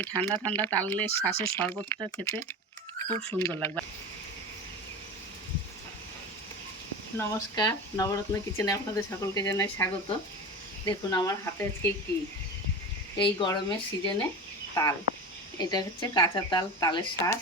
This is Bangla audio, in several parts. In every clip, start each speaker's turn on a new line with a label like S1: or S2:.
S1: এই ঠান্ডা ঠান্ডা তালের শ্বাসের শরবতটা খেতে খুব সুন্দর লাগবে। নমস্কার, নবরত্ন কিচেনে আপনাদের সকলকে জানাই স্বাগত। দেখুন আমার হাতে আজকে কি? এই গরমের সিজনে তাল। এটা হচ্ছে কাঁচা তাল, তালের শ্বাস।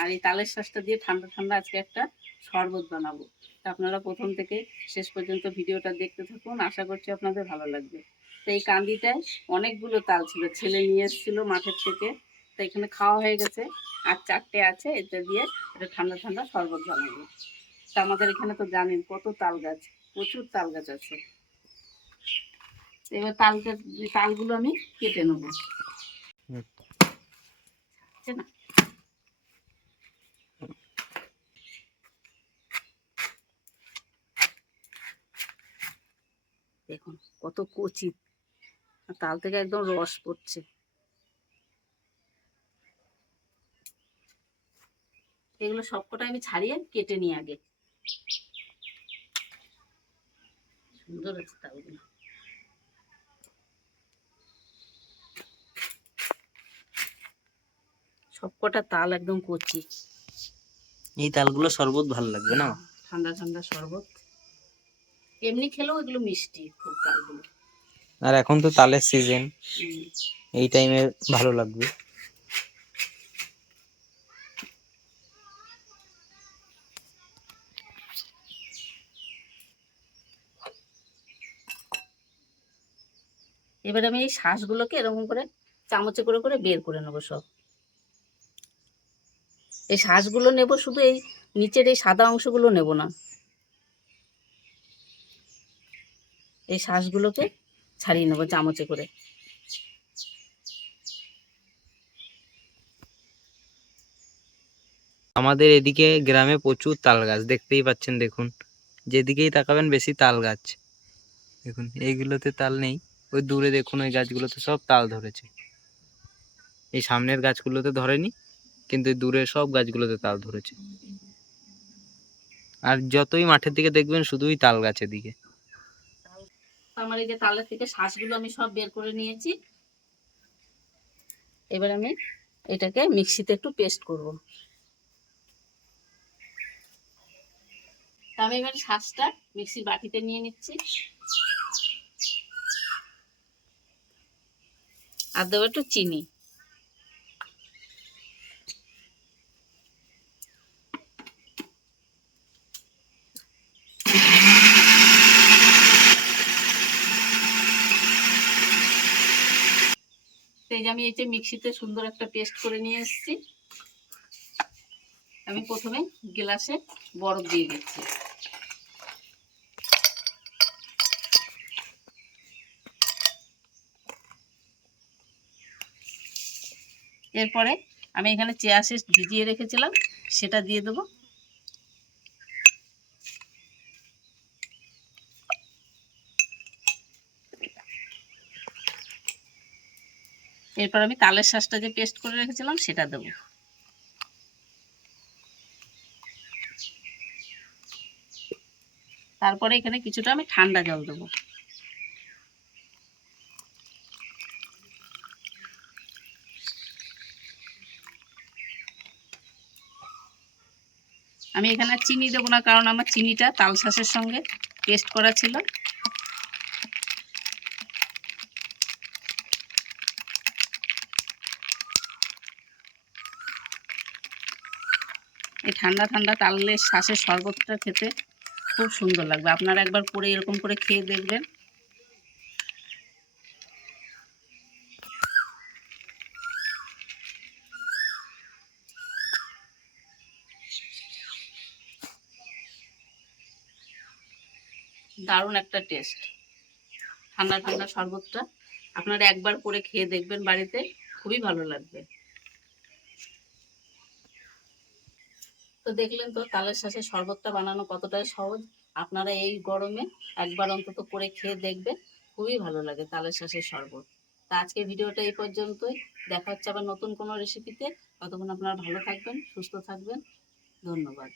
S1: আর এই তালের শ্বাসটা দিয়ে ঠান্ডা ঠান্ডা আজকে একটা শরবত বানাবো। আপনারা প্রথম থেকে শেষ পর্যন্ত ভিডিওটা দেখতে থাকুন। আশা করছি আপনাদের ভালো লাগবে। তো এই কান্দিটায় অনেকগুলো তাল ছিল। ছেলে নিয়ে এসেছিল মাঠের থেকে। তো এখানে খাওয়া হয়ে গেছে। আর চারটে আছে, এটা দিয়ে এটা ঠান্ডা ঠান্ডা শরবত বানাবো। তা আমাদের এখানে তো জানেন কত তাল গাছ, প্রচুর তাল গাছ আছে। এবার তাল গাছ তালগুলো আমি কেটে নেব। না। দেখুন কত কচি তাল থেকে একদম রস পড়ছে। এগুলো সবকটা আমি ছাড়িয়ে কেটে নিই আগে। সুন্দর আছে তালগুলো। সবকটা তাল একদম কচি।
S2: এই তালগুলো শরবত ভালো লাগবে না?
S1: ঠান্ডা ঠান্ডা শরবত। এমনি খেলেও এগুলো মিষ্টি খুব তালগুলো।
S2: আর এখন তো তালের সিজন এই টাইমে ভালো লাগবে।
S1: এবার আমি এই শ্বাসগুলোকে এরকম করে চামচে করে করে বের করে নেব সব। এই শ্বাসগুলো নেব শুধু এই নিচের এই সাদা অংশগুলো নেব না। এই শ্বাসগুলোকে ছাড়িয়ে নেব চামচে করে।
S2: আমাদের এদিকে গ্রামে প্রচুর তাল গাছ, দেখতেই পাচ্ছেন, দেখুন। যেদিকেই তাকাবেন বেশি তাল গাছ। দেখুন, এইগুলোতে তাল নেই। ওই দূরে দেখুন, ওই গাছগুলোতে সব তাল ধরেছে। এই সামনের গাছগুলোতে ধরেনি, কিন্তু দূরে সব গাছগুলোতে তাল ধরেছে। আর যতই মাঠের দিকে দেখবেন, শুধুই তাল গাছের দিকে
S1: আমার এই যে তালের থেকে শাঁসগুলো আমি সব বের করে নিয়েছি। এবার আমি এটাকে মিক্সিতে একটু পেস্ট করব। আমি এবার শ্বাসটা মিক্সির বাটিতে নিয়ে নিচ্ছি। আর দেবো একটু চিনি। যে আমি এই যে মিক্সিতে সুন্দর একটা পেস্ট করে নিয়ে এসেছি। আমি প্রথমে গ্লাসে বরফ দিয়ে দিচ্ছি। এরপরে আমি এখানে চেয়া শেষ ভিজিয়ে রেখেছিলাম, সেটা দিয়ে দেবো। এরপর আমি তালের শাঁসটা যে পেস্ট করে রেখেছিলাম, সেটা দেবো। তারপরে এখানে কিছুটা আমি ঠান্ডা জল দেবো। আমি এখানে চিনি দেবো না, কারণ আমার চিনিটা তাল শ্বাসের সঙ্গে পেস্ট করা ছিল। এই ঠান্ডা ঠান্ডা তালের শ্বাসের শরবতটা খেতে খুব সুন্দর লাগবে। আপনারা একবার করে এরকম করে খেয়ে দেখবেন। দারুণ একটা টেস্ট। ঠান্ডা ঠান্ডা শরবতটা। আপনারা একবার করে খেয়ে দেখবেন বাড়িতে। খুবই ভালো লাগবে। তো দেখলেন তো তালের শাঁসে শরবতটা বানানো কতটাই সহজ। আপনারা এই গরমে একবার অন্তত করে খেয়ে দেখবেন, খুবই ভালো লাগে তালের শাঁসের শরবত। তা আজকে ভিডিওটা এই পর্যন্তই। দেখা হচ্ছে আবার নতুন কোনো রেসিপিতে ততক্ষণ আপনারা ভালো থাকবেন, সুস্থ থাকবেন। ধন্যবাদ।